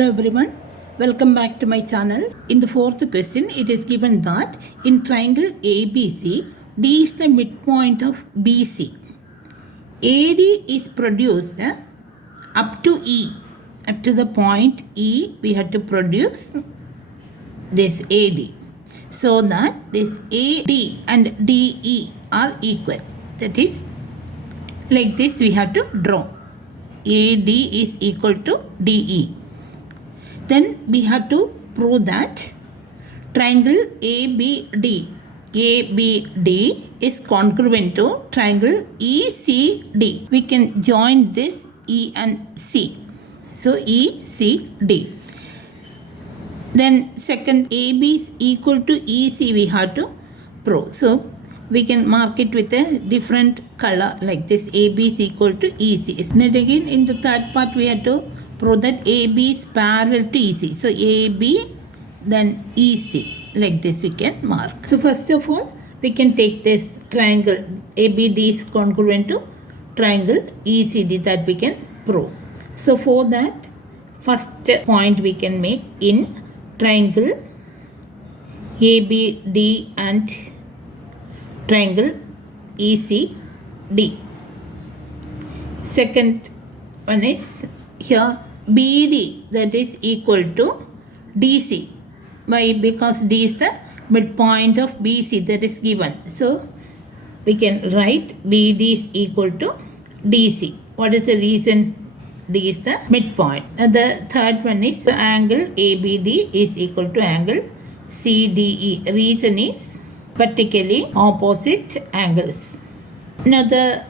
Hello everyone, welcome back to my channel. In the fourth question, it is given that in triangle ABC, D is the midpoint of BC. AD is produced up to E. Up to the point E, we have to produce this AD. So that this AD and DE are equal. That is, like this we have to draw. AD is equal to DE. Then we have to prove that triangle ABD is congruent to triangle ECD. We can join this E and C. So ECD. Then second, AB is equal to EC we have to prove. So we can mark it with a different color like this. AB is equal to EC. Then again in the third part we have to prove that AB is parallel to EC. So AB then EC, like this we can mark. So first of all we can take this triangle ABD is congruent to triangle ECD, that we can prove. So for that, first point we can make in triangle ABD and triangle ECD. Second one is here BD, that is equal to DC. Why? Because D is the midpoint of BC, that is given. So we can write BD is equal to DC. What is the reason? D is the midpoint. The third one is the angle ABD is equal to angle CDE. Reason is vertically opposite angles. Now the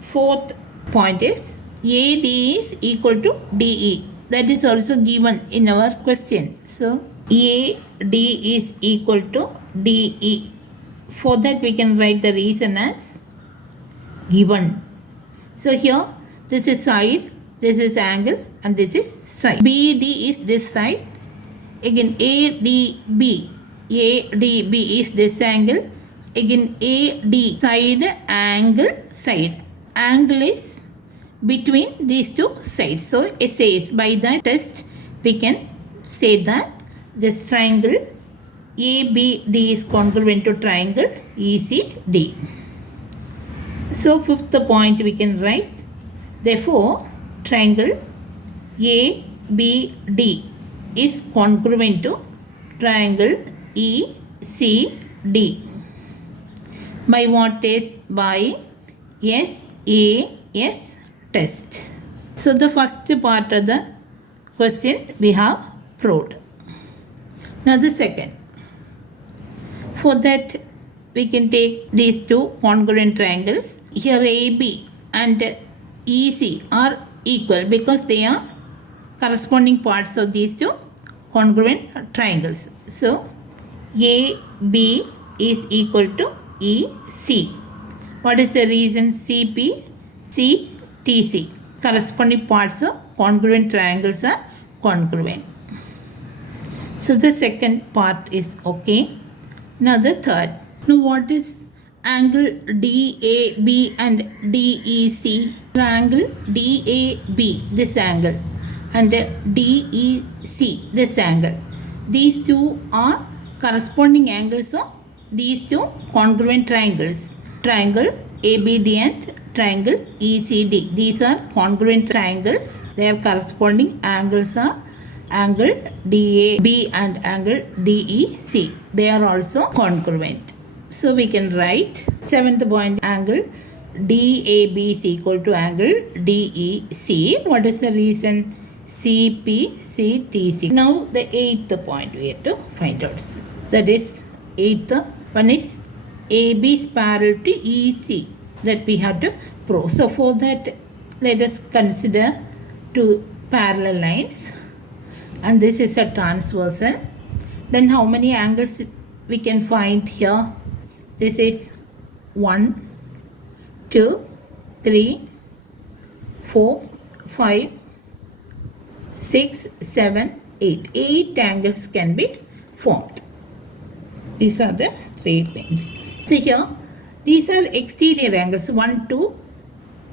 fourth point is AD is equal to DE. That is also given in our question. So AD is equal to DE. For that we can write the reason as given. So here this is side, this is angle, and this is side. BD is this side. Again ADB is this angle. Again AD side, angle, side. Angle is between these two sides. So it says by that test we can say that this triangle ABD is congruent to triangle ECD. So fifth point we can write, therefore triangle ABD is congruent to triangle ECD. By what test? By SAS test. So the first part of the question we have proved. Now the second. For that we can take these two congruent triangles. Here AB and EC are equal because they are corresponding parts of these two congruent triangles. So AB is equal to EC. What is the reason? CP, CTC. Corresponding parts of congruent triangles are congruent. So the second part is okay. Now the third. Now what is angle DAB and DEC? Triangle DAB, this angle, and DEC, this angle. These two are corresponding angles of these two congruent triangles. Triangle ABD and triangle ECD. These are congruent triangles. Their corresponding angles are angle DAB and angle DEC. They are also congruent. So we can write seventh point, angle DAB is equal to angle DEC. What is the reason? CPCTC. Now the eighth point we have to find out. That is eighth one is AB is parallel to EC, that we have to prove. So for that let us consider two parallel lines, and this is a transversal. Then how many angles we can find here? This is 1, 2, 3, 4, 5, 6, 7, 8. 8 angles can be formed. These are the straight lines. So here these are exterior angles 1, 2,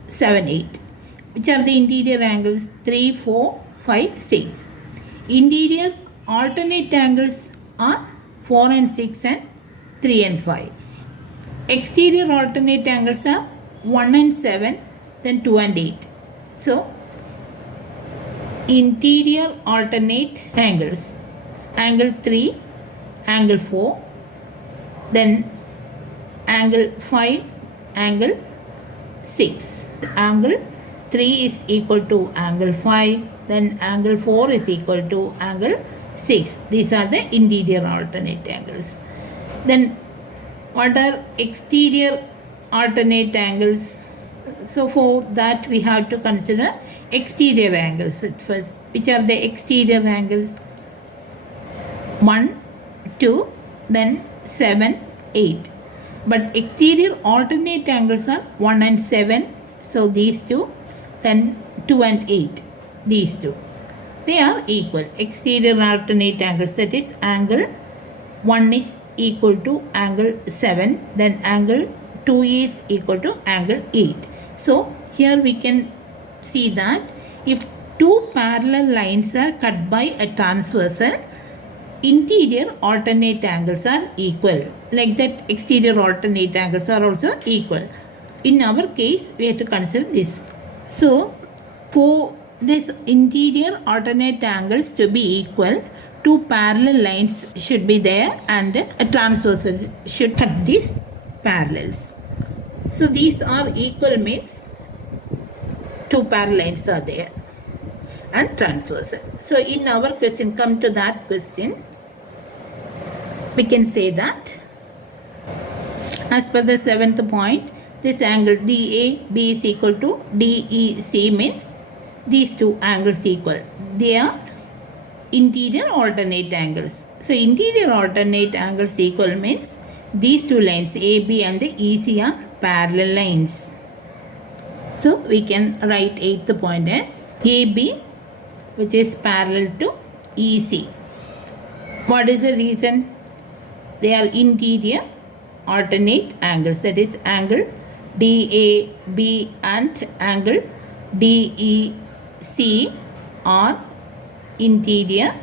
7, 8. Which are the interior angles? 3, 4, 5, 6. Interior alternate angles are 4 and 6 and 3 and 5. Exterior alternate angles are 1 and 7, then 2 and 8. So, interior alternate angles, angle 3, angle 4, then angle 5, angle 6. Angle 3 is equal to angle 5, then angle 4 is equal to angle 6. These are the interior alternate angles. Then what are exterior alternate angles? So for that we have to consider exterior angles at first. Which are the exterior angles? 1, 2, then 7, 8. But exterior alternate angles are 1 and 7. So these two. Then 2 and 8. These two. They are equal. Exterior alternate angles, that is angle 1 is equal to angle 7. Then angle 2 is equal to angle 8. So here we can see that if two parallel lines are cut by a transversal, interior alternate angles are equal. Like that, exterior alternate angles are also equal. In our case, we have to consider this. So, for this interior alternate angles to be equal, two parallel lines should be there and a transversal should cut these parallels. So, these are equal means two parallel lines are there and transversal. So, in our question, come to that question, we can say that as per the 7th point, this angle DAB is equal to DEC means these two angles equal. They are interior alternate angles. So, interior alternate angles equal means these two lines AB and EC are parallel lines. So, we can write 8th point as AB, which is parallel to EC. What is the reason? They are interior alternate angles, that is angle DAB and angle DEC are interior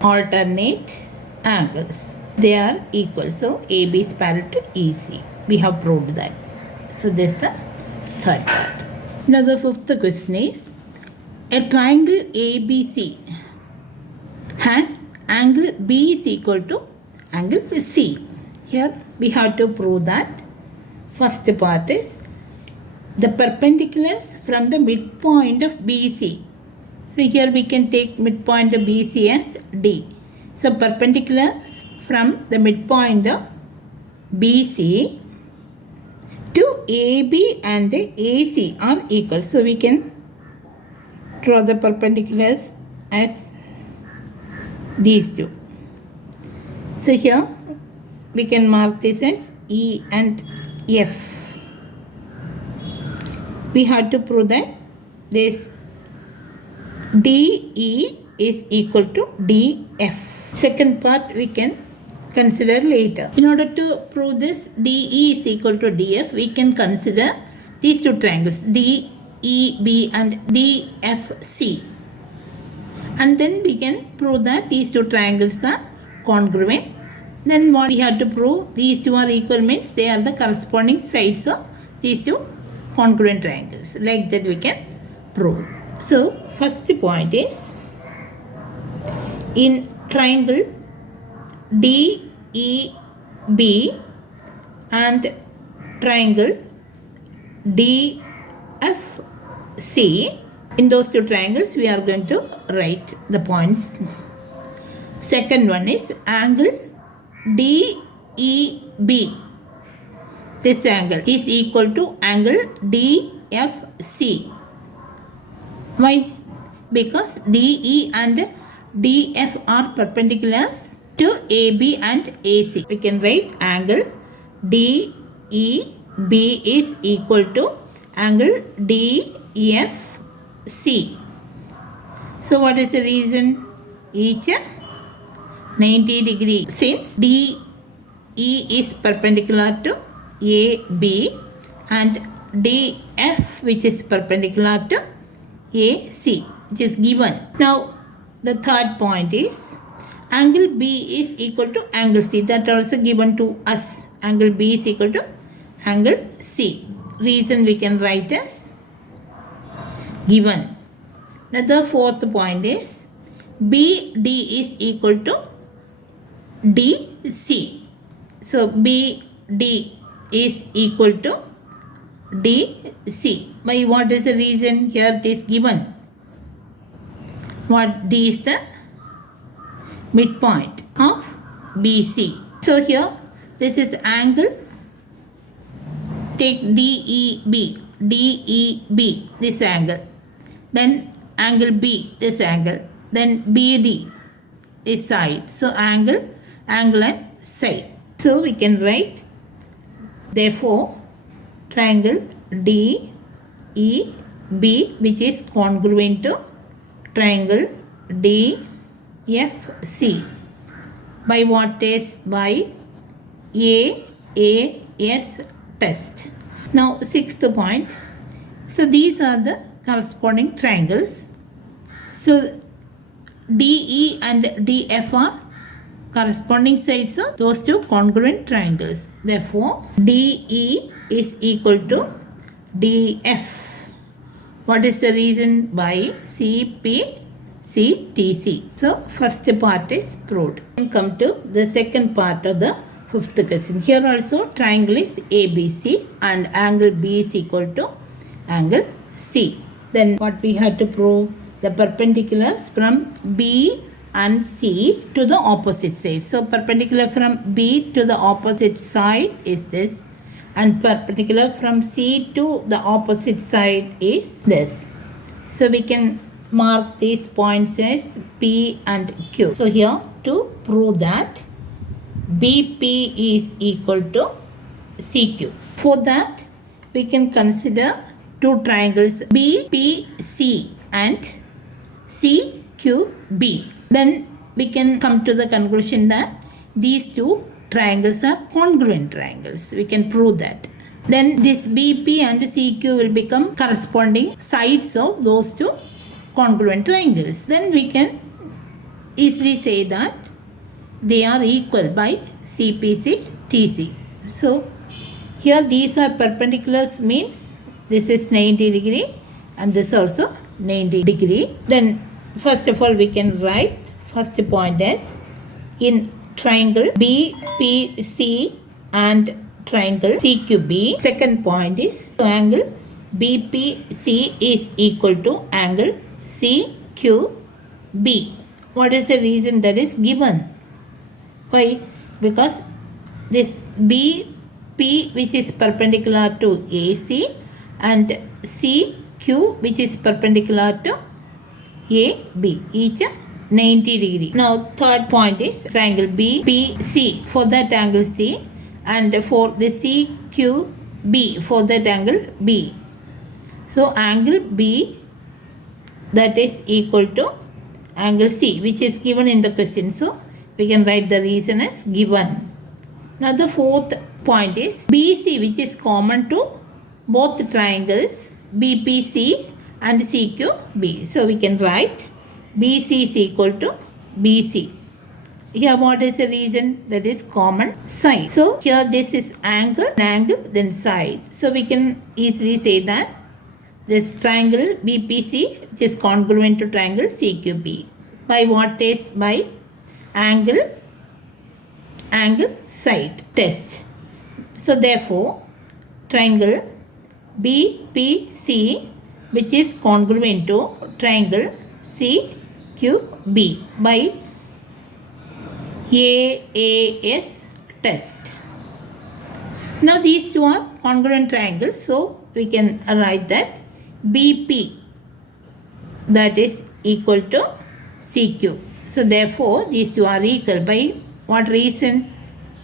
alternate angles. They are equal. So, AB is parallel to EC. We have proved that. So, this is the third part. Now, the fifth question is, a triangle ABC has angle B is equal to angle C. Here we have to prove that. First part is the perpendiculars from the midpoint of BC. So here we can take midpoint of BC as D. So perpendiculars from the midpoint of BC to AB and AC are equal. So we can draw the perpendiculars as these two. So here we can mark this as E and F. We have to prove that this DE is equal to DF. Second part we can consider later. In order to prove this DE is equal to DF, we can consider these two triangles DEB and DFC. And then we can prove that these two triangles are congruent. Then what we have to prove, these two are equal means they are the corresponding sides of these two congruent triangles. Like that we can prove. So first point is, in triangle DEB and triangle DFC, in those two triangles we are going to write the points. Second one is angle DEB. This angle is equal to angle DFC. Why? Because DE and DF are perpendiculars to AB and AC. We can write angle DEB is equal to angle DFC. So what is the reason? Each 90 degree, since DE is perpendicular to AB and DF which is perpendicular to AC, which is given. Now the third point is angle B is equal to angle C. That also given to us. Angle B is equal to angle C. Reason we can write as given. Now the fourth point is BD is equal to DC. So BD is equal to DC. By what is the reason? Here it is given. What D is the midpoint of BC. So here this is angle. Take DEB. DEB, this angle. Then angle B, this angle. Then BD, this side. So angle and side. So we can write, therefore, triangle DEB, which is congruent to triangle DFC. By what test? By AAS test. Now, sixth point. So these are the corresponding triangles. So DE and DF are corresponding sides of those two congruent triangles. Therefore, DE is equal to DF. What is the reason? By CPCTC. So, first part is proved. And come to the second part of the fifth question. Here also triangle is ABC and angle B is equal to angle C. Then what we have to prove? The perpendiculars from B and C to the opposite side. So perpendicular from B to the opposite side is this, and perpendicular from C to the opposite side is this. So we can mark these points as P and Q. So here to prove that BP is equal to CQ. For that we can consider two triangles BPC and CQB. Then we can come to the conclusion that these two triangles are congruent triangles. We can prove that. Then this BP and CQ will become corresponding sides of those two congruent triangles. Then we can easily say that they are equal by CPCTC. So here these are perpendiculars, means this is 90 degree and this also 90 degree. Then first of all we can write first point as in triangle BPC and triangle CQB. Second point is angle BPC is equal to angle CQB. What is the reason? That is given. Why? Because this BP, which is perpendicular to AC, and CQ, which is perpendicular to AB, each 90 degree. Now third point is triangle BPC, for that angle C, and for the CQB, for that angle B. So angle B, that is equal to angle C, which is given in the question. So we can write the reason as given. Now the fourth point is BC, which is common to both triangles BPC and CQB. So we can write BC is equal to BC. Here what is the reason? That is common side. So here this is angle, then side. So we can easily say that this triangle BPC, which is congruent to triangle CQB. By what test? By angle side test. So therefore triangle BPC, which is congruent to triangle CQB, by AAS test. Now these two are congruent triangles, so we can write that BP, that is equal to CQ. So therefore these two are equal. By what reason?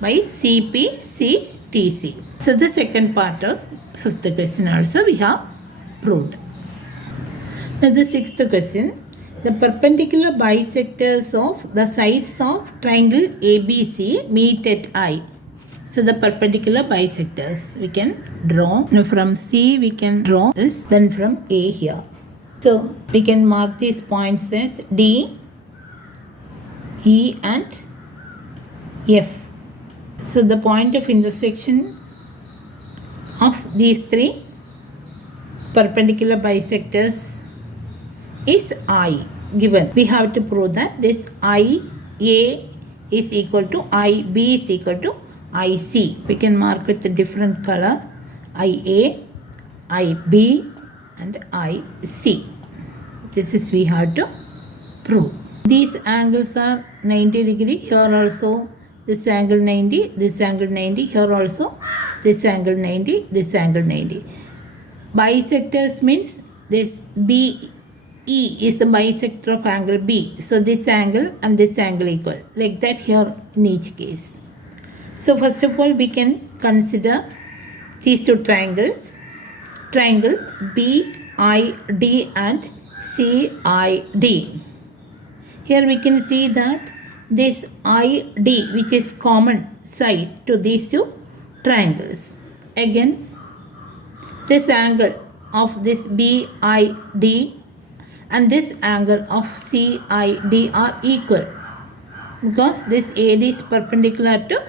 By CPCTC. So the second part of fifth question also we have proved. Now the sixth question. The perpendicular bisectors of the sides of triangle ABC meet at I. So the perpendicular bisectors we can draw. Now from C we can draw this, then from A here. So we can mark these points as D, E and F. So the point of intersection of these three perpendicular bisectors is I given. We have to prove that this IA is equal to IB is equal to IC. We can mark with a different color. IA, IB and IC. This is we have to prove. These angles are 90 degree. Here also this angle 90, this angle 90. Here also this angle 90, this angle 90. Bisectors means this BE is the bisector of angle B. So this angle and this angle equal. Like that here in each case. So first of all we can consider these two triangles. Triangle BID and CID. Here we can see that this ID, which is common side to these two triangles. Again, this angle of this BID and this angle of CID are equal because this AD is perpendicular to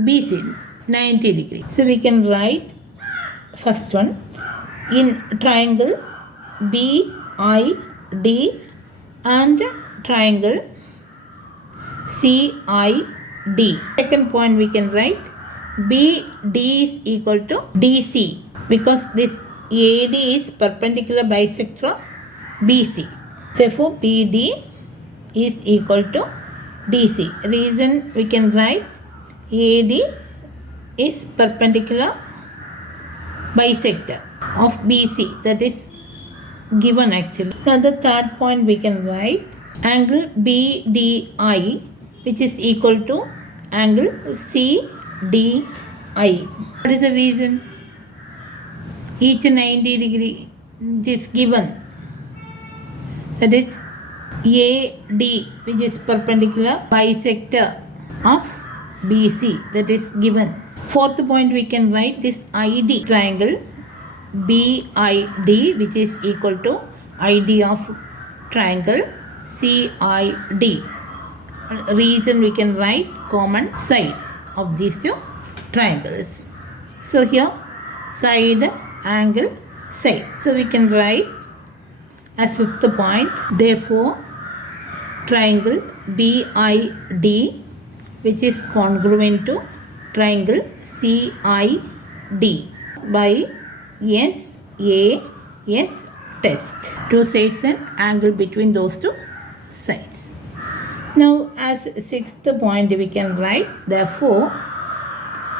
BC, 90 degrees. So we can write first one in triangle BID and triangle CID. Second point we can write BD is equal to DC because this AD is perpendicular bisector BC. Therefore BD is equal to DC. Reason we can write AD is perpendicular bisector of BC, that is given actually. Now the third point we can write angle BDI, which is equal to angle CDI. What is the reason? Each 90 degree is given, that is AD, which is perpendicular bisector of BC, that is given. Fourth point we can write this ID triangle BID, which is equal to ID of triangle CID. Reason we can write common side of these two triangles. So here side, angle, side. So we can write as fifth point, therefore triangle BID, which is congruent to triangle CID by SAS test. Two sides and angle between those two sides. Now as sixth point we can write, therefore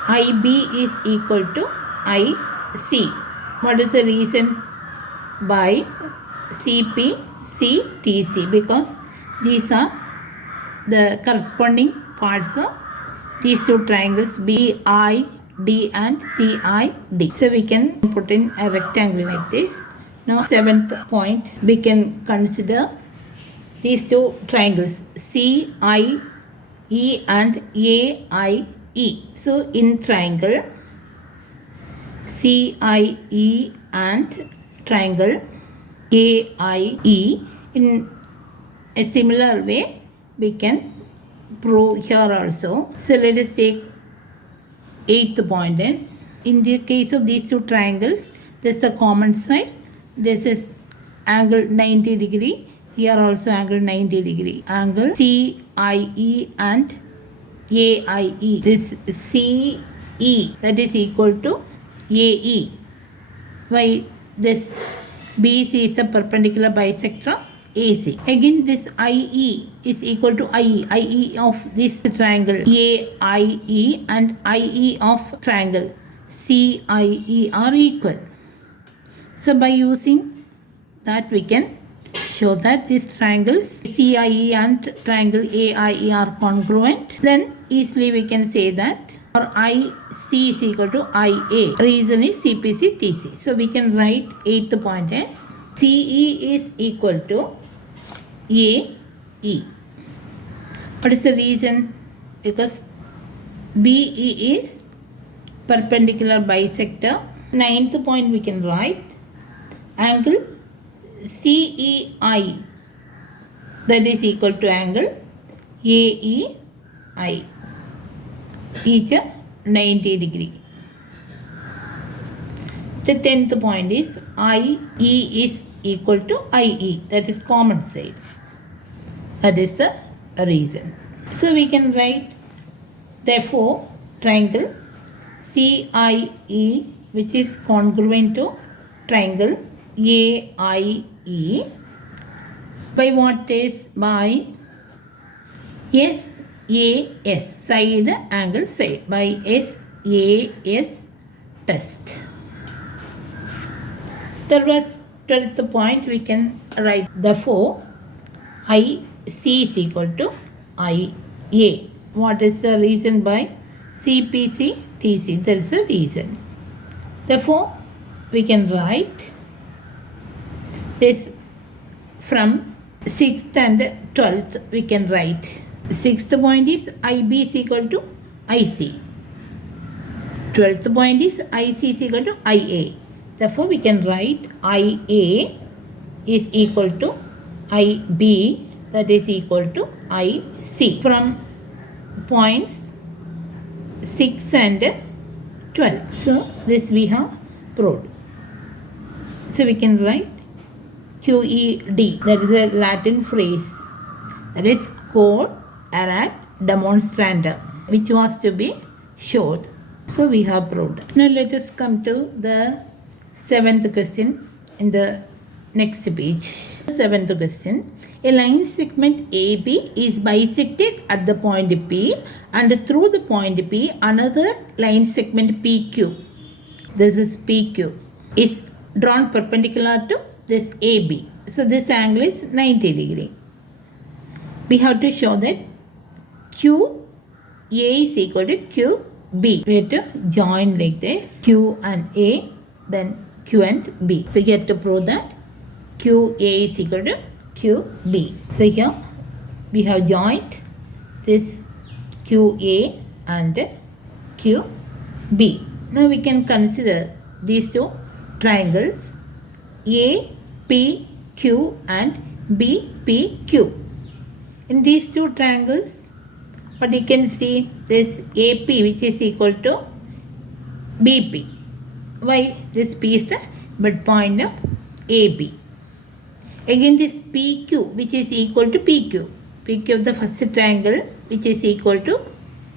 IB is equal to IC. What is the reason? By CP, CTC, because these are the corresponding parts of these two triangles BID and CID. So we can put in a rectangle like this. Now seventh point we can consider these two triangles CIE and AIE. So in triangle CIE and triangle AIE, in a similar way we can prove here also. So let us take eighth point is, in the case of these two triangles, this is the common side. This is angle 90 degree. Here also angle 90 degree. Angle CIE and AIE. This CE, that is equal to AE. Why? This BC is the perpendicular bisector AC. Again this IE is equal to IE. IE of this triangle AIE and IE of triangle CIE are equal. So by using that we can show that these triangles CIE and triangle AIE are congruent. Then easily we can say that or IC is equal to IA. Reason is CPC TC. So we can write eighth point as CE is equal to AE. What is the reason? Because BE is perpendicular bisector. Ninth point we can write angle CEI, that is equal to angle AEI, each 90 degree. The 10th point is IE is equal to IE, that is common side. That is the reason. So we can write, therefore, triangle CIE, which is congruent to triangle AIE, by what is? By SAS, side angle side, by SAS test. There was 12th point, we can write, therefore IC is equal to IA. What is the reason by CPC TC? There is a reason. Therefore, we can write this from 6th and 12th. We can write 6th point is IB is equal to IC. 12th point is IC is equal to IA. Therefore, we can write IA is equal to IB, that is equal to IC from points 6 and 12. So, this we have proved. So, we can write QED, that is a Latin phrase, that is quod erat demonstrandum, which was to be showed. So, we have proved. Now, let us come to the 7th question in the next page. 7th question. A line segment AB is bisected at the point P, and through the point P another line segment PQ, this is PQ, is drawn perpendicular to this AB. So this angle is 90 degree. We have to show that QA is equal to QB. We have to join like this, Q and A, then Q and B. So you have to prove that QA is equal to QB. So here we have joined this QA and QB. Now we can consider these two triangles APQ and BPQ. In these two triangles, what you can see, this AP which is equal to BP. Why? This P is the midpoint of AB. Again this PQ which is equal to PQ. PQ of the first triangle which is equal to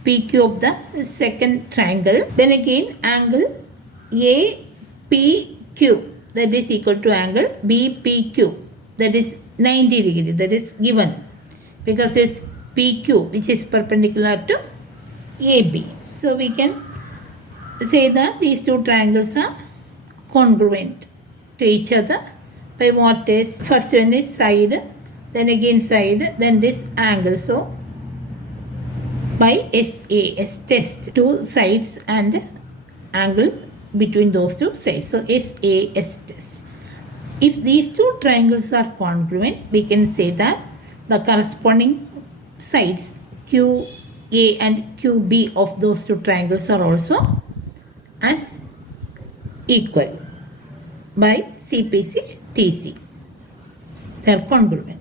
PQ of the second triangle. Then again angle APQ, that is equal to angle BPQ, that is 90 degree, that is given because this PQ which is perpendicular to AB. So we can say that these two triangles are congruent to each other by what is, first one is side, then again side, then this angle. So by SAS test, two sides and angle between those two sides. So SAS test. If these two triangles are congruent, we can say that the corresponding sides QA and QB of those two triangles are also as equal by CPC TC. They are congruent.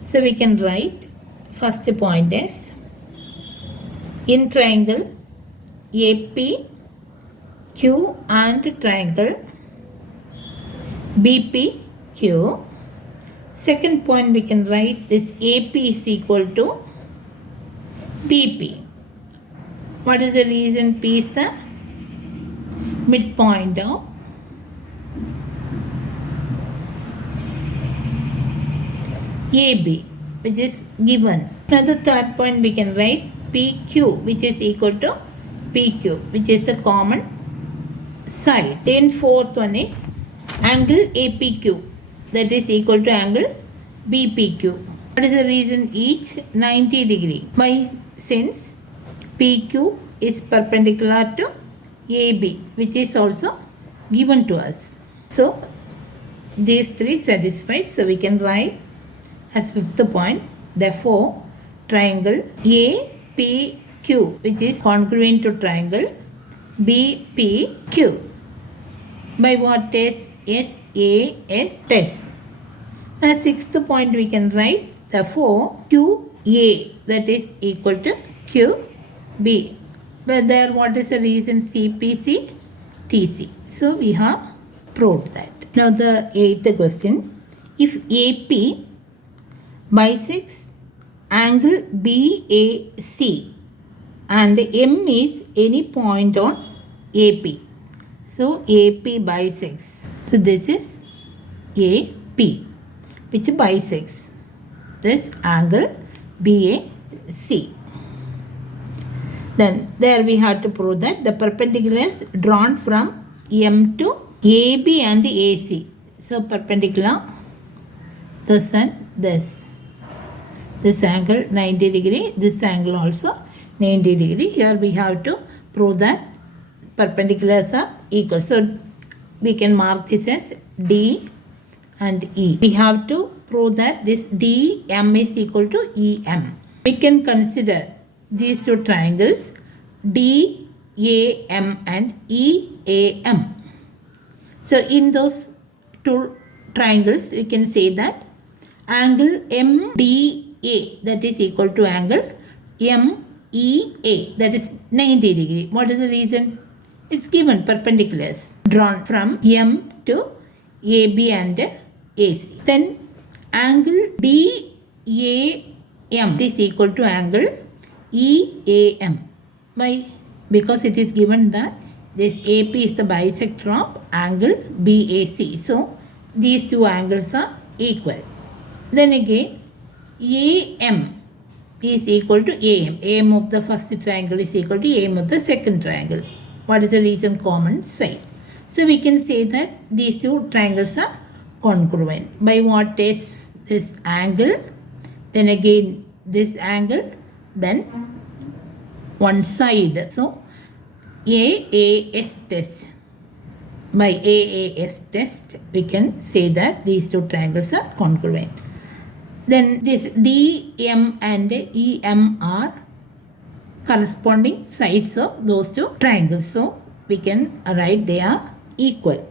So we can write first point as in triangle AP Q and triangle BPQ. Second point we can write this AP is equal to BP. What is the reason? P is the midpoint of AB, which is given. Now the third point we can write PQ, which is equal to PQ, which is the common side. Then fourth one is angle APQ, that is equal to angle BPQ. What is the reason? Each 90 degree. Why? Since PQ is perpendicular to AB, which is also given to us. So these three satisfied. So we can write as fifth point, therefore triangle APQ, which is congruent to triangle BPQ by what test? SAS test. Now sixth point we can write, therefore QA A, that is equal to QB. But there, what is the reason? CPC, TC. So we have proved that. Now the 8th question. If AP bisects angle BAC and M is any point on AP. So AP bisects. So this is AP, which bisects this angle BAC. Then there we have to prove that the perpendiculars drawn from M to AB and AC. So perpendicular, this and this. This angle 90 degree, this angle also 90 degree. Here we have to prove that perpendiculars are equal. So we can mark this as D and E. We have to prove that this DM is equal to EM. We can consider these two triangles DAM and EAM. So in those two triangles, we can say that angle MDA, that is equal to angle MEA, that is 90 degree. What is the reason? It's given perpendiculars drawn from M to AB and AC. Then angle DAM is equal to angle EAM. Why? Because it is given that this AP is the bisector of angle BAC. So these two angles are equal. Then again AM is equal to AM. AM of the first triangle is equal to AM of the second triangle. What is the reason? Common side. So we can say that these two triangles are congruent. By what test? This angle, then again this angle, then one side. So AAS test. By AAS test, we can say that these two triangles are congruent. Then this DM and EM are corresponding sides of those two triangles. So we can write they are equal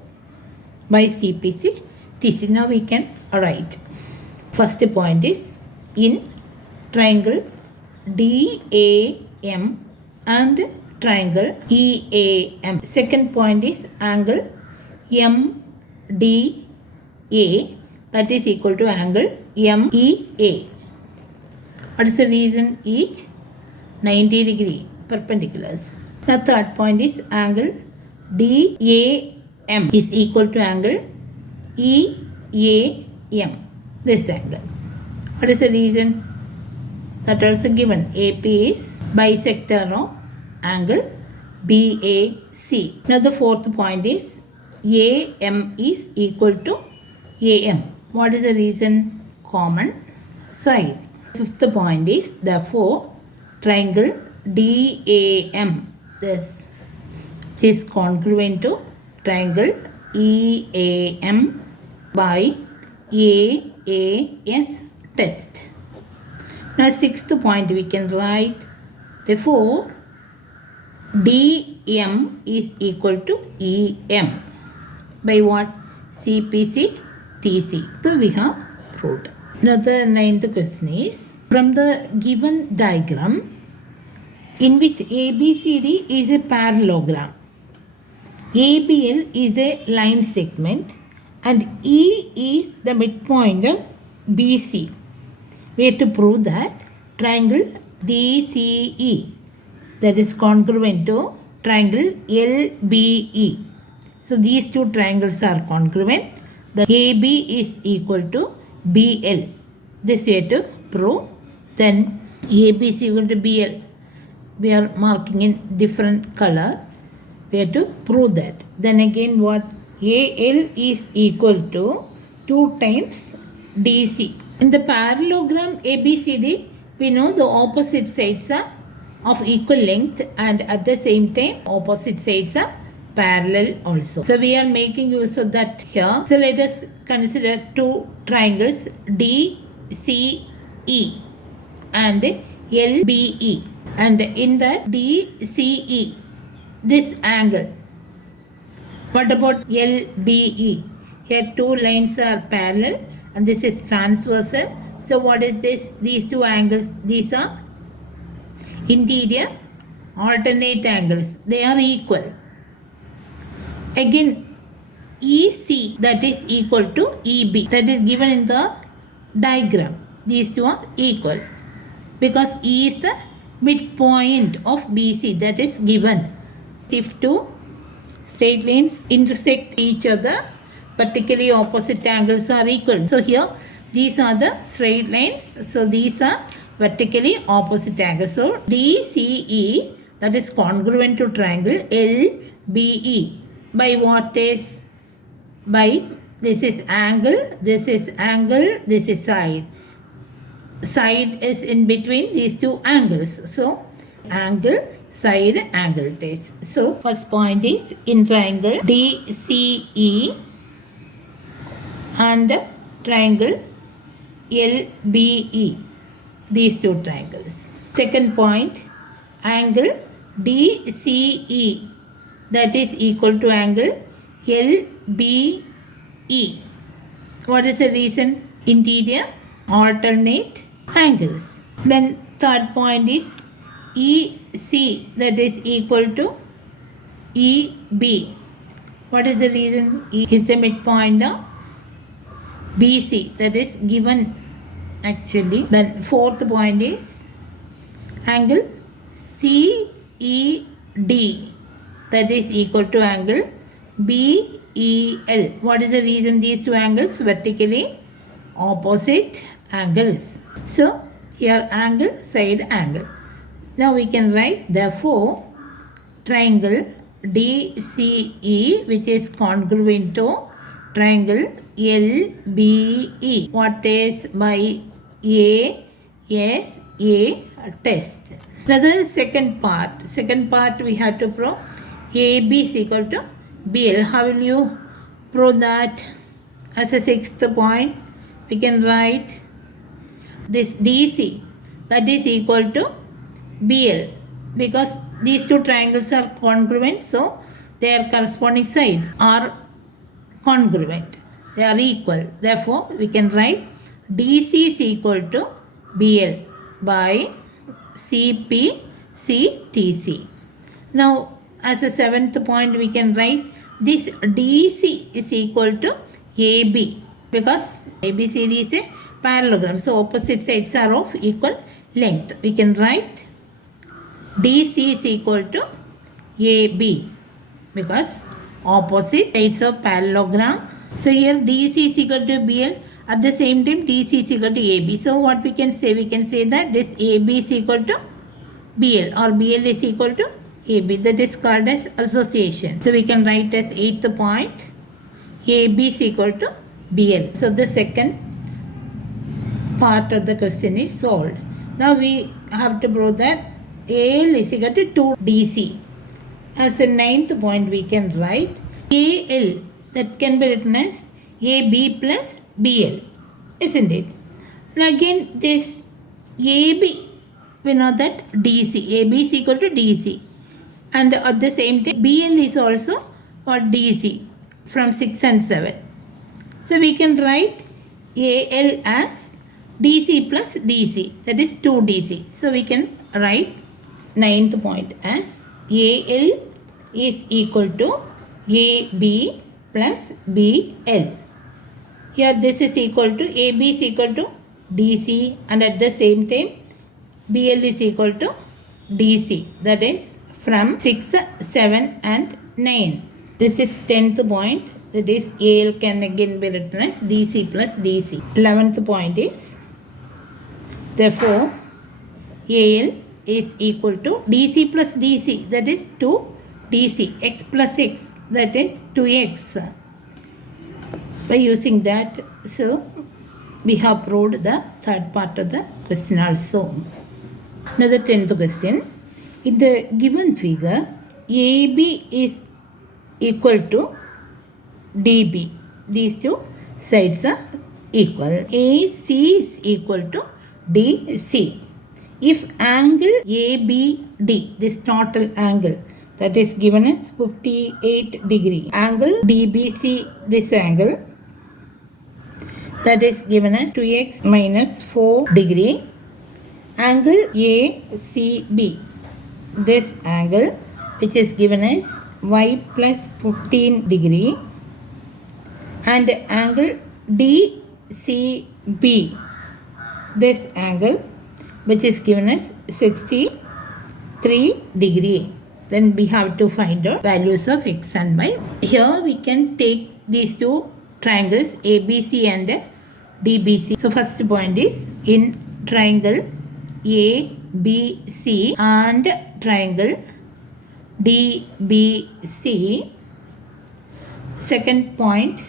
by CPC TC. Now we can write. First point is in triangle DAM and triangle EAM. Second point is angle MDA, that is equal to angle MEA. What is the reason? Each 90 degree perpendiculars. The third point is angle DAM is equal to angle EAM. This angle. What is the reason? That also given. AP is bisector of angle BAC. Now the fourth point is AM is equal to AM. What is the reason? Common side. Fifth point is therefore triangle DAM, this, which is congruent to triangle EAM by AAS test. Now sixth point we can write, therefore DM is equal to EM by what? CPC TC. So we have proved. Now the ninth question is, from the given diagram in which ABCD is a parallelogram, ABL is a line segment and E is the midpoint of BC. We have to prove that triangle DCE, that is congruent to triangle LBE. So these two triangles are congruent. The AB is equal to BL. This we have to prove. Then AB is equal to BL. We are marking in different color. We have to prove that. Then again what? AL is equal to 2 times DC. In the parallelogram ABCD, we know the opposite sides are of equal length and at the same time opposite sides are parallel also. So we are making use of that here. So let us consider 2 triangles DCE and LBE. And in the DCE, this angle. What about LBE? Here 2 lines are parallel and this is transversal. So what is this? These two angles, these are interior alternate angles. They are equal. Again, EC, that is equal to EB, that is given in the diagram. These two are equal because E is the midpoint of BC, that is given. If two straight lines intersect each other, particularly opposite angles are equal. So here these are the straight lines. So these are vertically opposite angles. So DCE, that is congruent to triangle LBE. By what is? By this is angle, this is angle, this is side. Side is in between these two angles. So angle, side, angle test. So first point is in triangle DCE and triangle LBE. These two triangles. Second point, angle DCE, that is equal to angle LBE. What is the reason? Interior alternate angles. Then third point is EC, that is equal to EB. What is the reason? E is the midpoint of BC, that is given actually. Then fourth point is angle CED, that is equal to angle BEL. What is the reason? These two angles vertically opposite angles. So here angle, side, angle. Now we can write therefore triangle DCE, which is congruent to triangle LBE. What is? By ASA test. Now the second part we have to prove AB is equal to BL. How will you prove that? As a sixth point, we can write this DC, that is equal to BL, because these two triangles are congruent, so their corresponding sides are congruent. They are equal. Therefore, we can write DC is equal to BL by CPCTC. Now, as a seventh point, we can write this DC is equal to AB, because ABCD is a parallelogram. So, opposite sides are of equal length. We can write DC is equal to AB, because opposite sides of parallelogram. So, here DC is equal to BL. At the same time, DC is equal to AB. So, what we can say? We can say that this AB is equal to BL, or BL is equal to AB. That is called as association. So, we can write as eighth point, AB is equal to BL. So, the second part of the question is solved. Now, we have to prove that AL is equal to 2DC. As a ninth point, we can write AL, that can be written as AB plus BL, isn't it? Now again, this AB, we know that DC, AB is equal to DC, and at the same time BL is also for DC from 6 and 7. So we can write AL as DC plus DC, that is 2DC. So we can write ninth point as AL is equal to AB plus BL. Here this is equal to AB is equal to DC, and at the same time BL is equal to DC, that is from 6, 7 and 9. This is 10th point, that is AL can again be written as DC plus DC. 11th point is therefore AL is equal to DC plus DC, that is 2DC, x plus x, that is 2x. By using that, so we have proved the third part of the question also. Now the 10th question. In the given figure, AB is equal to DB. These two sides are equal. AC is equal to DC. If angle ABD, this total angle, that is given as 58 degree. Angle DBC, this angle, that is given as 2x minus 4 degree. Angle ACB, this angle which is given as y plus 15 degree, and angle DCB, this angle which is given as 63 degree. Then we have to find out values of x and y. Here we can take these two triangles ABC and DBC. So first point is in triangle ABC and triangle DBC. Second point,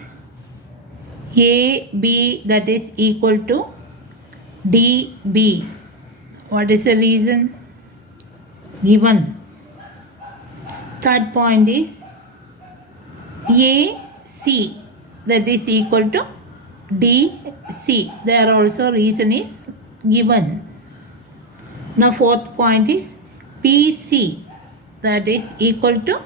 AB that is equal to DB. What is the reason? Given. Third point is AC that is equal to DC. There also reason is given. Now fourth point is PC that is equal to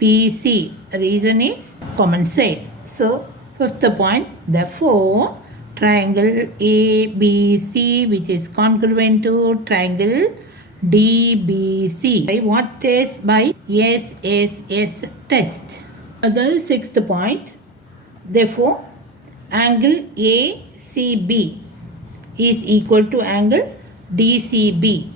PC. Reason is common side. So fifth point, therefore triangle ABC which is congruent to triangle DBC. By what test? By SSS test. The sixth point, therefore angle ACB is equal to angle DCB.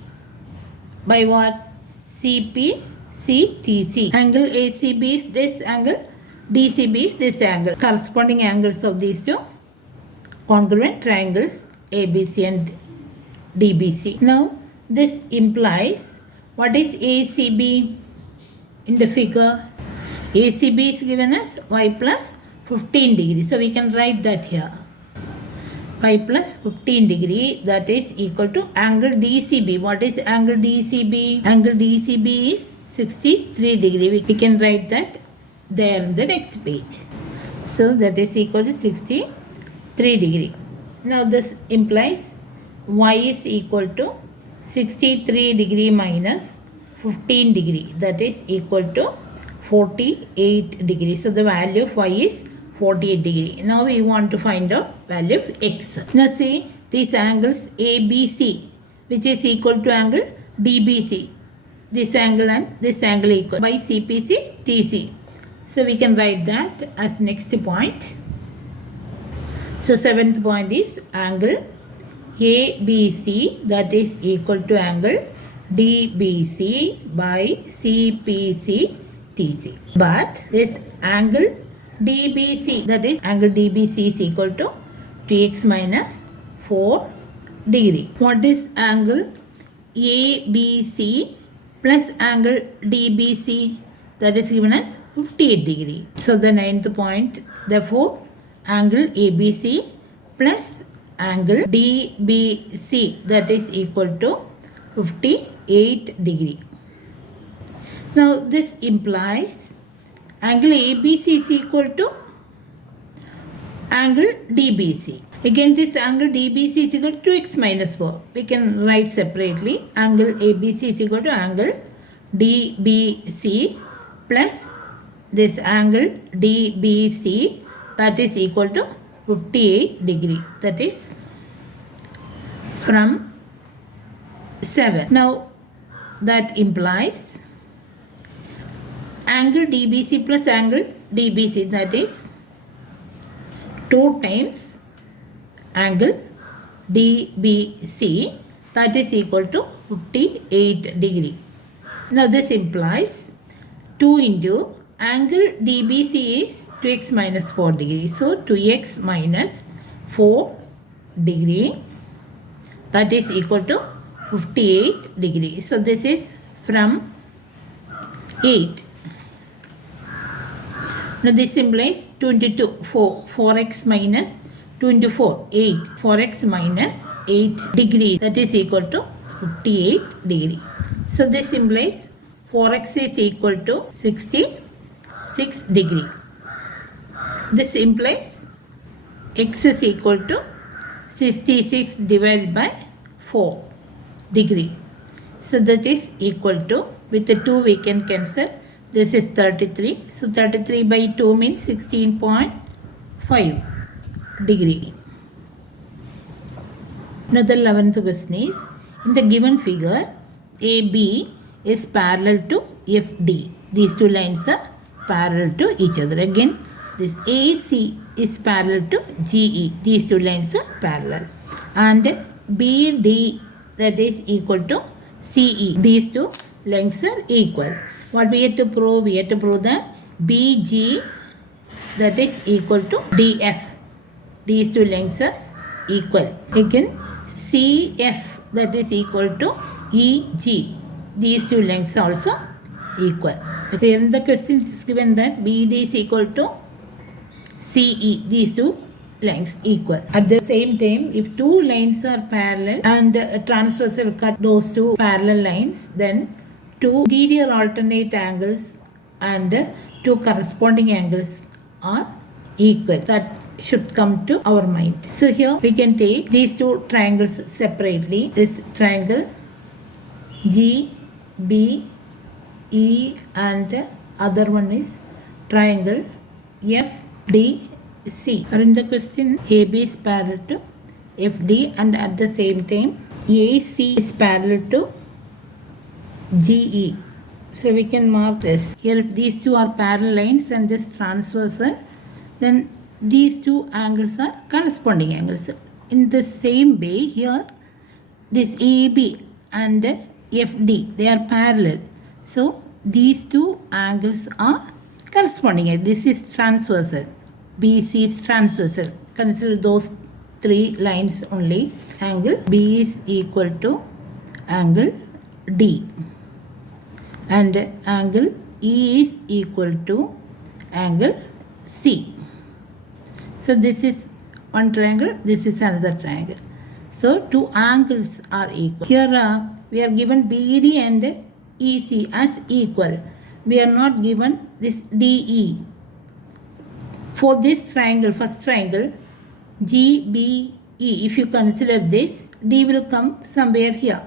By what? CPCTC. Angle ACB is this angle, DCB is this angle. Corresponding angles of these two congruent triangles ABC and DBC. Now this implies, what is ACB in the figure? ACB is given as y plus 15 degree. So we can write that here. Y plus 15 degree, that is equal to angle DCB. What is angle DCB? Angle DCB is 63 degree. We can write that there in the next page. So that is equal to 63 degree. Now this implies y is equal to 63 degree minus 15 degree, that is equal to 48 degree. So the value of y is 48 degree. Now we want to find out value of x. Now see these angles ABC which is equal to angle DBC. This angle and this angle equal by CPC TC. So we can write that as next point. So seventh point is angle ABC that is equal to angle DBC by CPC TC. But this angle DBC, that is angle DBC is equal to 2x minus 4 degree. What is angle ABC plus angle DBC? That is given as 58 degree. So the ninth point, therefore angle ABC plus angle DBC that is equal to 58 degree. Now this implies angle ABC is equal to angle DBC. Again this angle DBC is equal to x minus 4. We can write separately. Angle ABC is equal to angle DBC plus this angle DBC that is equal to 58 degree. That is from 7. Now that implies angle DBC plus angle DBC, that is 2 times angle DBC that is equal to 58 degree. Now this implies 2 into angle DBC is 2x minus 4 degree. So 2x minus 4 degree that is equal to 58 degree. So this is from 8. Now this implies 4x minus 2 into 4, 8. 4x minus 8 degree that is equal to 58 degree. So this implies 4x is equal to 66 degree. This implies x is equal to 66 divided by 4 degree. So that is equal to, with the 2 we can cancel. This is 33. So 33 by 2 means 16.5 degree. Now the 11th question is, in the given figure, AB is parallel to FD. These two lines are parallel to each other. Again, this AC is parallel to GE. These two lines are parallel. And BD, that is equal to CE. These two lengths are equal. What we have to prove? We have to prove that BG, that is equal to DF. These two lengths are equal. Again, CF, that is equal to EG. These two lengths also equal. Here in the question is given that BD is equal to CE. These two lengths equal. At the same time, if two lines are parallel and transversal cut those two parallel lines, then two interior alternate angles and two corresponding angles are equal. That should come to our mind. So here we can take these two triangles separately. This triangle G, B, E, and other one is triangle F, D, C. Or in the question, AB is parallel to FD and at the same time AC is parallel to GE. So we can mark this. Here if these two are parallel lines and this transversal, then these two angles are corresponding angles. In the same way, here this AB and FD, they are parallel. So these two angles are corresponding. This is transversal. BC is transversal. Consider those three lines only. Angle B is equal to angle D. And angle E is equal to angle C. So this is one triangle, this is another triangle. So two angles are equal. Here we are given BD and EC as equal. We are not given this DE. For this triangle, first triangle, GBE, if you consider this, D will come somewhere here.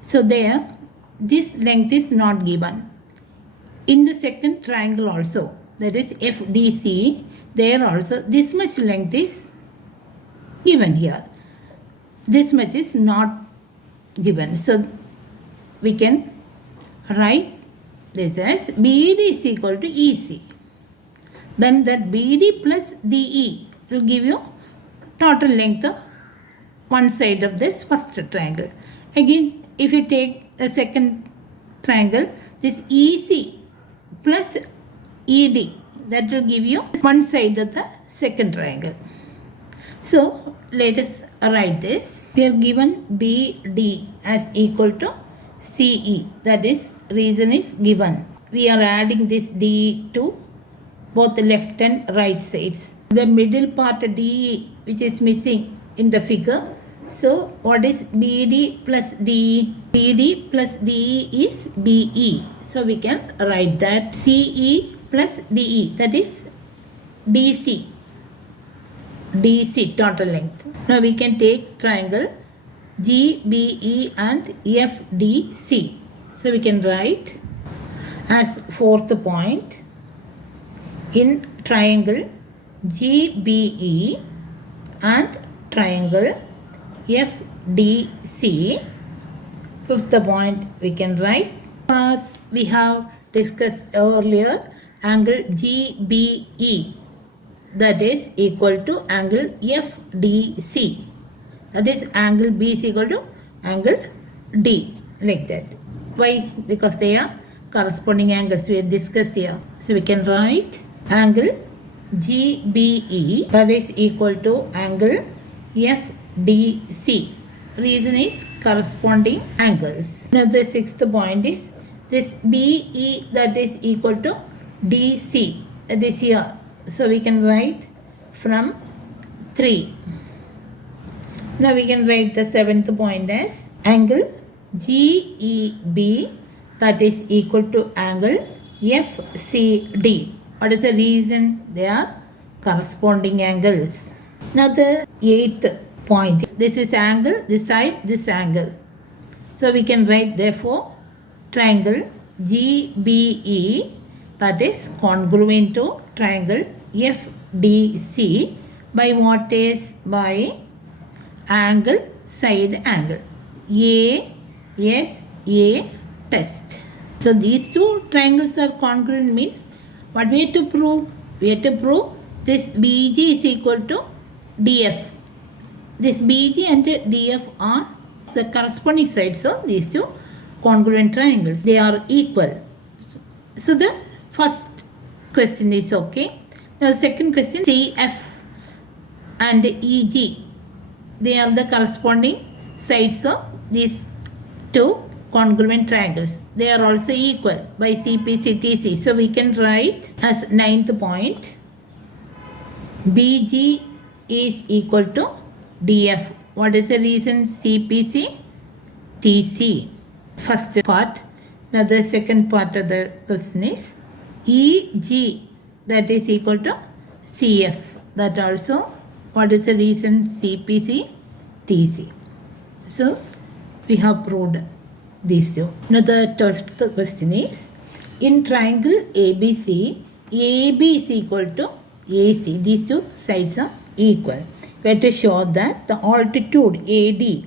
So there, this length is not given. In the second triangle also, that is FDC, there also this much length is given here. This much is not given. So we can write this as BD is equal to EC. Then that BD plus DE will give you total length of one side of this first triangle. Again, if you take the second triangle, this EC plus ED, that will give you one side of the second triangle. So let us write this. We are given BD as equal to CE. That is, reason is given. We are adding this D to both the left and right sides. The middle part DE, which is missing in the figure. So what is BD plus DE? BD plus DE is BE. So we can write that CE plus DE, that is DC. DC, total length. Now we can take triangle GBE and FDC. So we can write as fourth point, in triangle GBE and triangle FDC, fifth point we can write, as we have discussed earlier, angle GBE, that is equal to angle FDC. That is, angle B is equal to angle D, like that. Why? Because they are corresponding angles we have discussed here. So we can write angle GBE, that is equal to angle FDC. Reason is corresponding angles. Now the sixth point is this BE, that is equal to DC, that is here. So we can write from 3. Now we can write the seventh point as angle GEB, that is equal to angle FCD. What is the reason? They are corresponding angles. Now the eighth point is, this is angle, this side, this angle. So we can write therefore triangle GBE, that is congruent to triangle FDC by what is? By angle, side angle. ASA test. So these two triangles are congruent means what we have to prove? We have to prove this BG is equal to DF. This BG and DF are the corresponding sides of these two congruent triangles. They are equal. So the first question is okay. The second question, CF and EG. They are the corresponding sides of these two congruent triangles. They are also equal by CPCTC. So we can write as ninth point, BG is equal to DF. What is the reason? CPC TC. First part. Now the second part of the question is EG, that is equal to CF. That also, what is the reason? CPC TC. So we have proved these two. Now the 12th question is, in triangle ABC, AB is equal to AC. These two sides are equal. We have to show that the altitude AD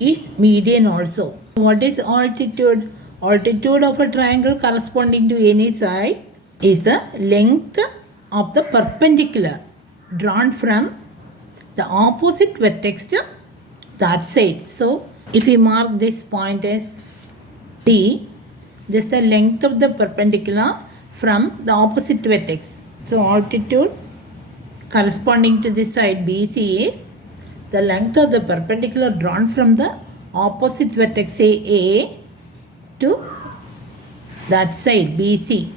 is median also. What is altitude? Altitude of a triangle corresponding to any side is the length of the perpendicular drawn from the opposite vertex to that side. So if we mark this point as D, this is the length of the perpendicular from the opposite vertex. So altitude corresponding to this side BC is the length of the perpendicular drawn from the opposite vertex, say A, to that side BC.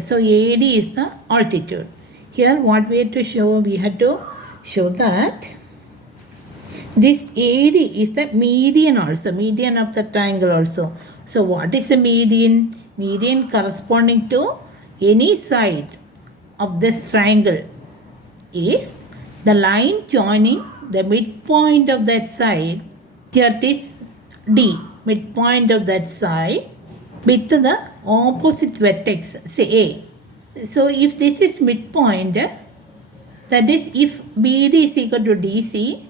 So AD is the altitude. Here what we have to show? We have to show that this AD is the median also, median of the triangle also. So what is the median? Median corresponding to any side of this triangle is the line joining the midpoint of that side. Here it is D, midpoint of that side, with the opposite vertex, say A. So if this is midpoint, that is if BD is equal to DC,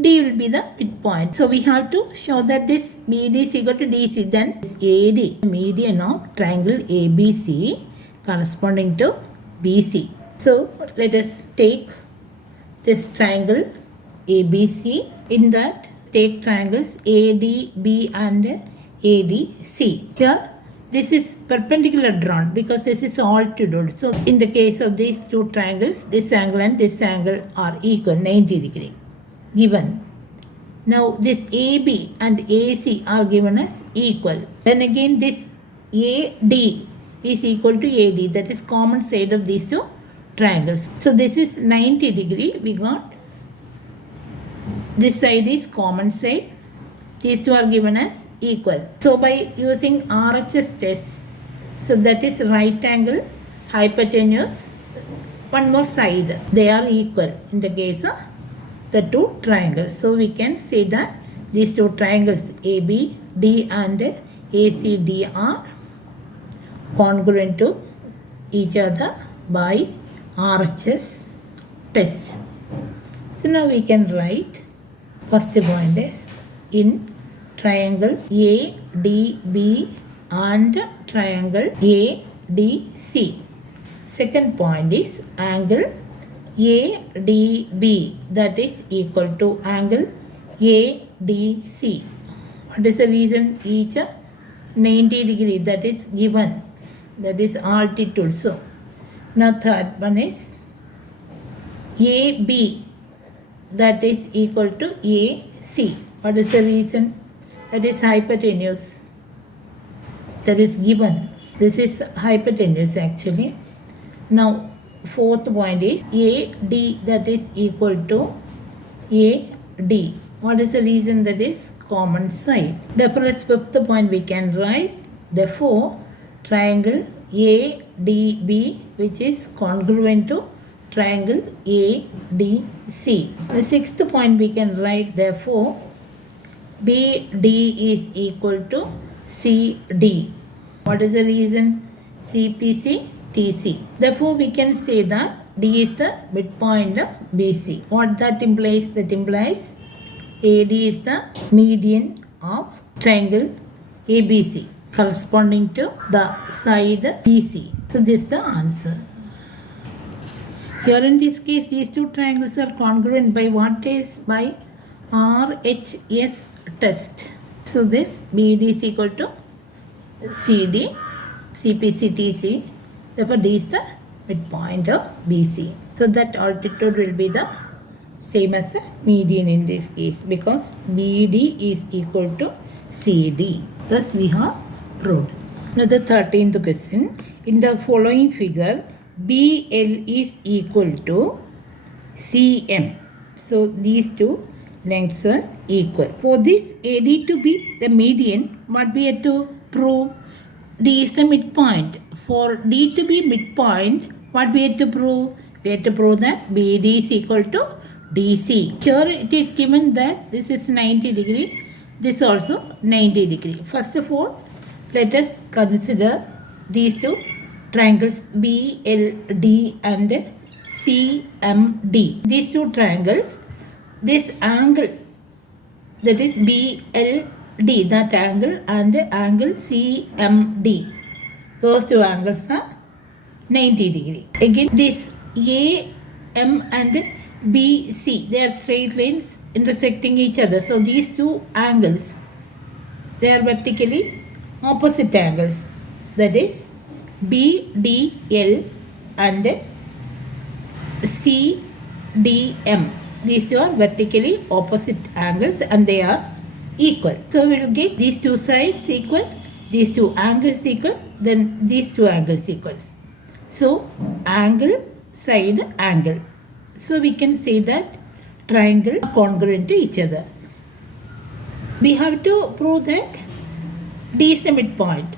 D will be the midpoint. So we have to show that this BD is equal to DC. Then AD, median of triangle ABC corresponding to BC. So let us take this triangle ABC. In that, take triangles ADB and ADC. Here this is perpendicular drawn because this is altitude. So in the case of these two triangles, this angle and this angle are equal, 90 degree given. Now this AB and AC are given as equal. Then again this AD is equal to AD, that is common side of these two triangles. So this is 90 degree. We got this side is common side. These two are given as equal. So by using RHS test, so that is right angle, hypotenuse, one more side, they are equal in the case of the two triangles. So we can say that these two triangles ABD and ACD are congruent to each other by RHS test. So now we can write first point is in triangle ADB and triangle ADC. Second point is angle ADB, that is equal to angle ADC. What is the reason? Each 90 degree, that is given, that is altitude. So now third one is AB, that is equal to AC. What is the reason? That is hypotenuse, that is given. This is hypotenuse actually. Now fourth point is AD, that is equal to AD. What is the reason? That is common side. Therefore as fifth point we can write, therefore triangle ADB, which is congruent to triangle ADC. The sixth point we can write, therefore BD is equal to CD. What is the reason? CPC TC. Therefore we can say that D is the midpoint of BC. What that implies? That implies AD is the median of triangle ABC corresponding to the side BC. So this is the answer. Here in this case, these two triangles are congruent by what is? By RHS test. So this BD is equal to CD, CPCTC. Therefore, D is the midpoint of BC. So that altitude will be the same as a median in this case because BD is equal to CD. Thus, we have proved. Now, the 13th question. In the following figure, BL is equal to CM. So, these two lengths are equal. For this AD to be the median, what we have to prove? D is the midpoint. For D to be midpoint, what we have to prove? We have to prove that BD is equal to DC. Here it is given that this is 90 degree, this also 90 degree. First of all, let us consider these two triangles BLD and CMD. These two triangles, this angle that is BLD, that angle, and angle CMD, those two angles are 90 degree. Again, this AM and BC, they are straight lines intersecting each other. So these two angles, they are vertically opposite angles. That is BDL and CDM. These two are vertically opposite angles and they are equal. So we will get these two sides equal, these two angles equal, then these two angles equals. So angle, side, angle. So we can say that triangle are congruent to each other. We have to prove that D is the midpoint.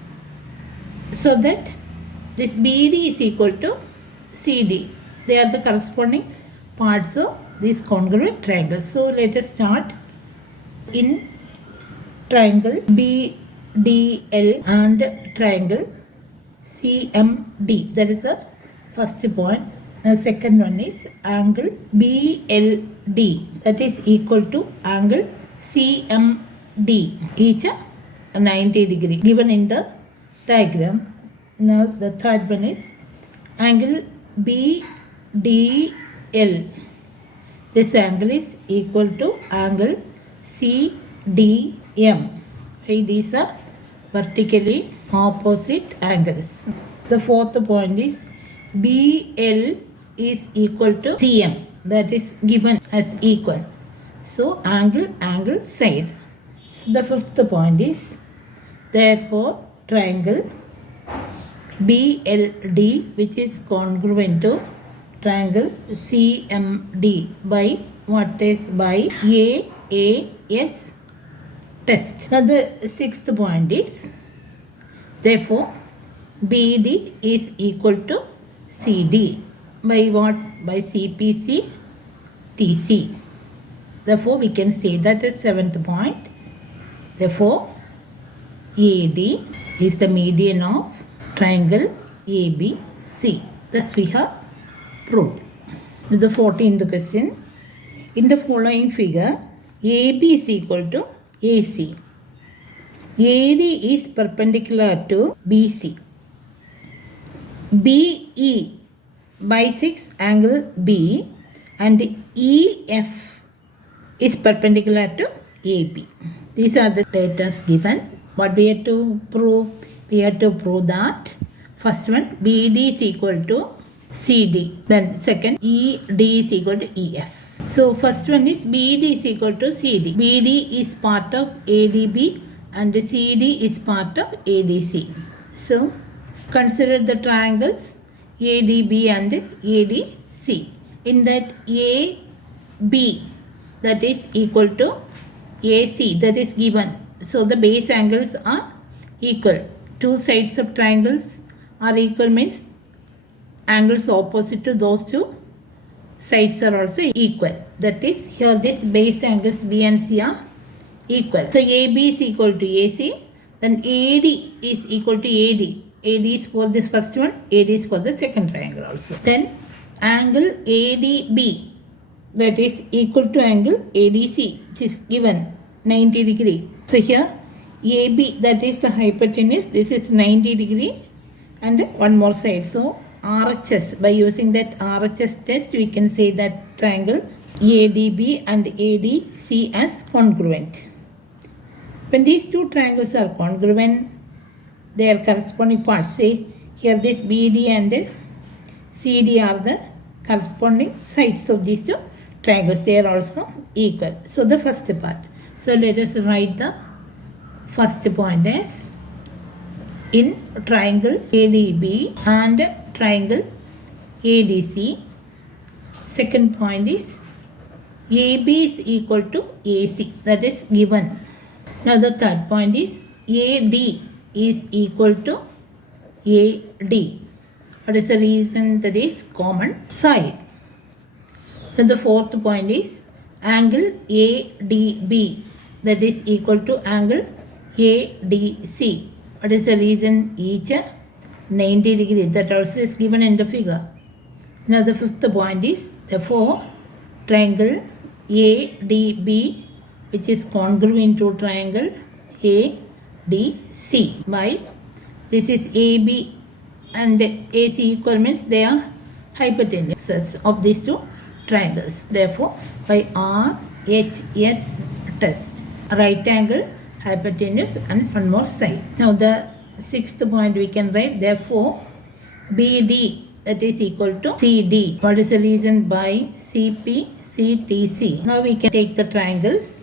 So that this BD is equal to CD. They are the corresponding parts of these congruent triangles. So let us start in triangle BDL and triangle CMD. That is the first point. The second one is angle BLD, that is equal to angle CMD, each 90 degree given in the diagram. Now the third one is angle BDL. This angle is equal to angle CDM. These are vertically opposite angles. The fourth point is BL is equal to CM, that is given as equal. So angle, angle, side. So the fifth point is therefore triangle BLD, which is congruent to triangle CMD by what is? By AAS test. Now the sixth point is therefore BD is equal to CD by what? By CPC TC. Therefore we can say that is seventh point. Therefore AD is the median of triangle ABC. Thus we have proved. The 14th question. In the following figure, AB is equal to AC. AD is perpendicular to BC. BE bisects angle B and EF is perpendicular to AB. These are the data given. What we have to prove? We have to prove that first one BD is equal to CD. Then second ED is equal to EF. So first one is BD is equal to CD. BD is part of ADB and CD is part of ADC. So consider the triangles ADB and ADC. In that AB, that is equal to AC, that is given. So the base angles are equal. Two sides of triangles are equal means angles opposite to those two sides are also equal. That is, here this base angles B and C are equal. So AB is equal to AC, then AD is equal to AD. AD is for this first one, AD is for the second triangle also. Then angle ADB, that is equal to angle ADC, which is given 90 degree. So here AB, that is the hypotenuse, this is 90 degree and one more side. So RHS, by using that RHS test, we can say that triangle ADB and ADC as congruent. When these two triangles are congruent, their corresponding parts, say here this BD and CD are the corresponding sides of these two triangles. They are also equal. So the first part. So let us write the first point as in triangle ADB and triangle ADC. Second point is AB is equal to AC, that is given. Now the third point is AD is equal to AD. What is the reason? That is common side. Then the fourth point is angle ADB, that is equal to angle ADC. What is the reason? Each 90 degree. That also is given in the figure. Now the fifth point is therefore triangle ADB, which is congruent to triangle ADC, by this is AB and AC equal means they are hypotenuses of these two triangles. Therefore by RHS test, right angle, hypotenuse and one more side. Now the sixth point we can write, therefore BD, that is equal to CD. What is the reason? By CP CTC. Now we can take the triangles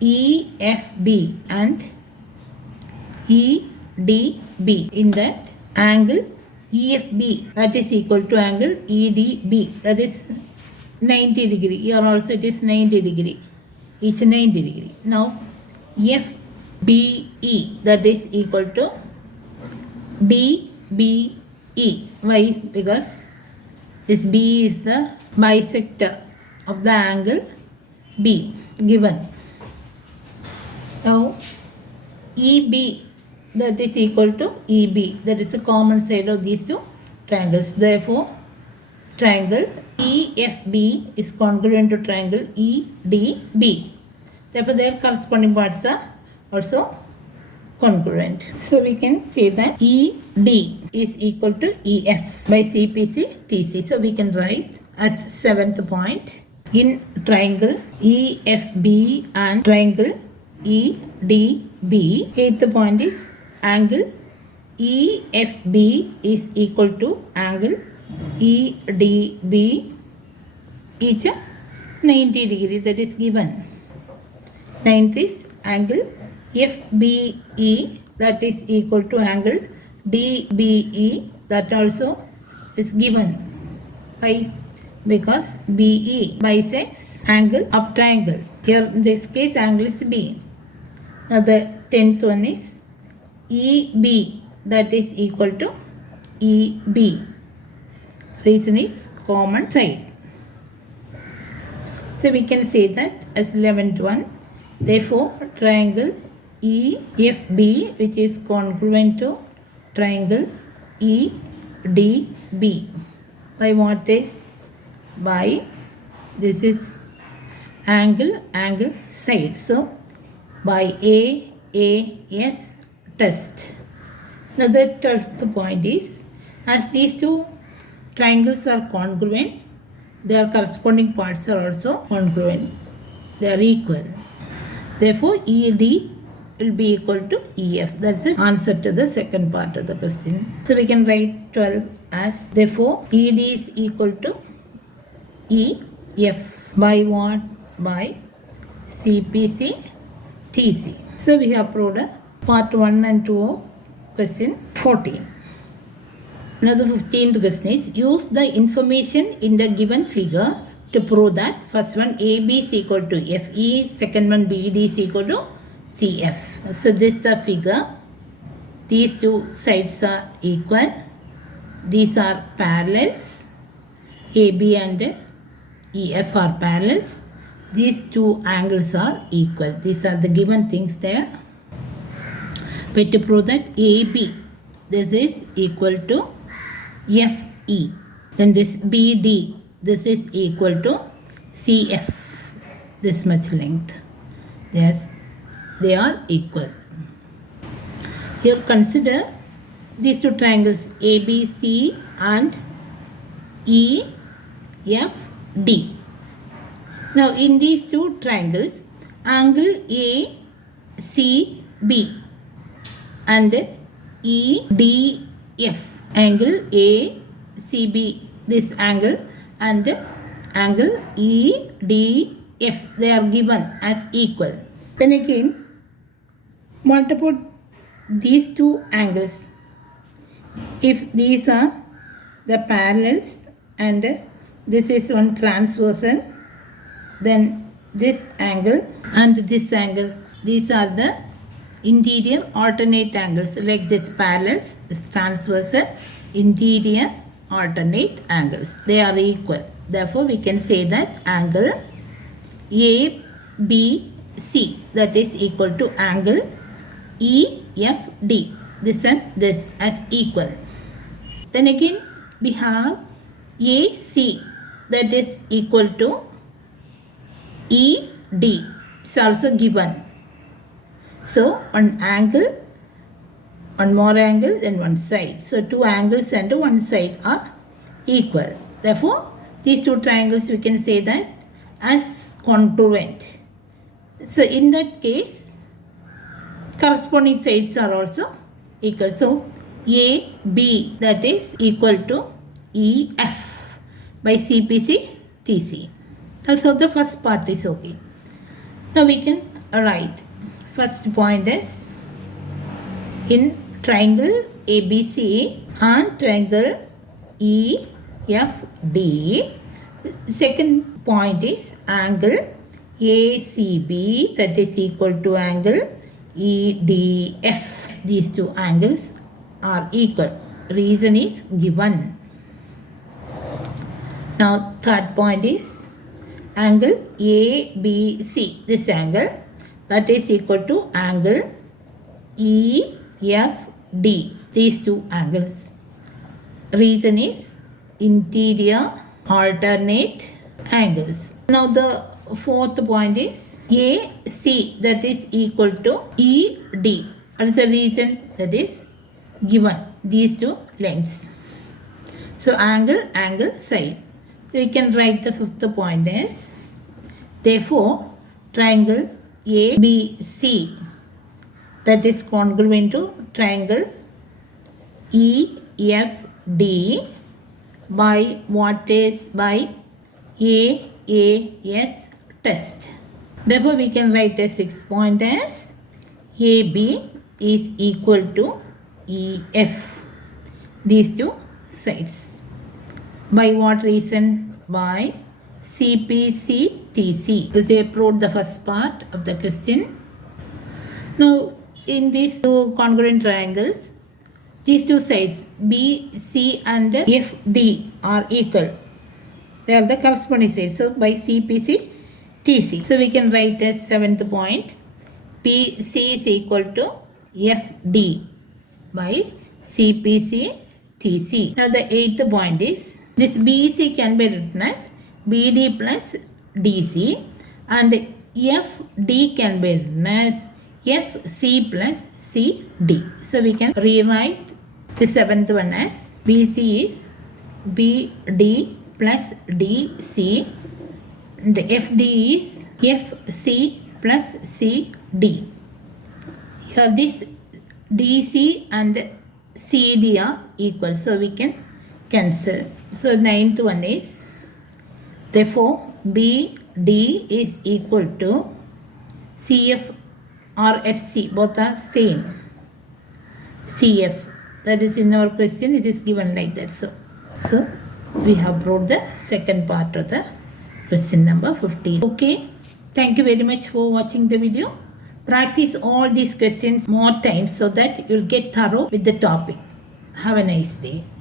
EFB and EDB. In that angle EFB, that is equal to angle EDB, that is 90 degree. Here also it is 90 degree, each 90 degree. Now FBE, that is equal to DBE. Why? Because this B is the bisector of the angle B given. Now EB, that is equal to EB, that is a common side of these two triangles. Therefore triangle EFB is congruent to triangle EDB. Therefore their corresponding parts are also congruent. So we can say that ED is equal to EF by CPC TC. So we can write as seventh point in triangle EFB and triangle EDB. Eighth point is angle EFB is equal to angle EDB, each 90 degree, that is given. Ninth is angle FBE, that is equal to angle DBE, that also is given. Why? Because BE bisects angle of triangle. Here in this case angle is B. Now the 10th one is EB, that is equal to EB. Reason is common side. So we can say that as 11th one. Therefore triangle EFB, which is congruent to triangle EDB. By what is? By this is angle side. So by AAS test. Now the 12th point is, as these two triangles are congruent, their corresponding parts are also congruent. They are equal. Therefore ED will be equal to EF. That's the answer to the second part of the question. So we can write 12 as, therefore ED is equal to EF. By what? By CPC TC. So we have proved part 1 and 2 of question 14. Now the 15th question is, use the information in the given figure to prove that first one AB is equal to FE, second one BD is equal to CF. So this is the figure. These two sides are equal. These are parallels. AB and EF are parallels. These two angles are equal. These are the given things there. But to prove that AB, this is equal to FE. Then this BD, this is equal to CF, this much length. Yes, they are equal. Here consider these two triangles ABC and EFD. Now in these two triangles, angle ACB and EDF, angle ACB, this angle, and angle EDF, they are given as equal. Then again, what about these two angles? If these are the parallels and this is one transversal, then this angle and this angle, these are the interior alternate angles, like this parallels, this transversal, interior alternate angles. They are equal. Therefore, we can say that angle ABC, that is equal to angle EFD. This and this as equal. Then again, we have AC, that is equal to ED. It's also given. So, one angle, one more angle, then one side. So, two angles and one side are equal. Therefore, these two triangles we can say that as congruent. So, in that case, corresponding sides are also equal. So, AB, that is equal to EF by CPC TC. So, the first part is okay. Now, we can write. First point is in triangle ABC and triangle EFD. Second point is angle ACB, that is equal to angle EDF. These two angles are equal. Reason is given. Now third point is angle ABC. This angle, that is equal to angle EFD. These two angles. Reason is interior alternate angles. Now the fourth point is AC, that is equal to ED. What is the reason? That is given. These two lengths. So angle, side. We can write the fifth point as, therefore, triangle ABC, that is congruent to triangle EFD by what is by AAS test. Therefore, we can write the sixth point as AB is equal to EF. These two sides. By what reason? By CPC TC. So, they proved the first part of the question. Now, in these two congruent triangles, these two sides BC and FD are equal. They are the corresponding sides. So, by CPC TC. So, we can write as seventh point. PC is equal to FD by CPC TC. Now, the eighth point is, this BC can be written as BD plus DC and FD can be written as FC plus CD. So, we can rewrite the seventh one as BC is BD plus DC and FD is FC plus CD. Here this DC and CD are equal. So, we can cancel. So, ninth one is, therefore, BD is equal to CF or FC. Both are same. CF. That is in our question. It is given like that. So we have proved the second part of the question number 15. Okay. Thank you very much for watching the video. Practice all these questions more times so that you will get thorough with the topic. Have a nice day.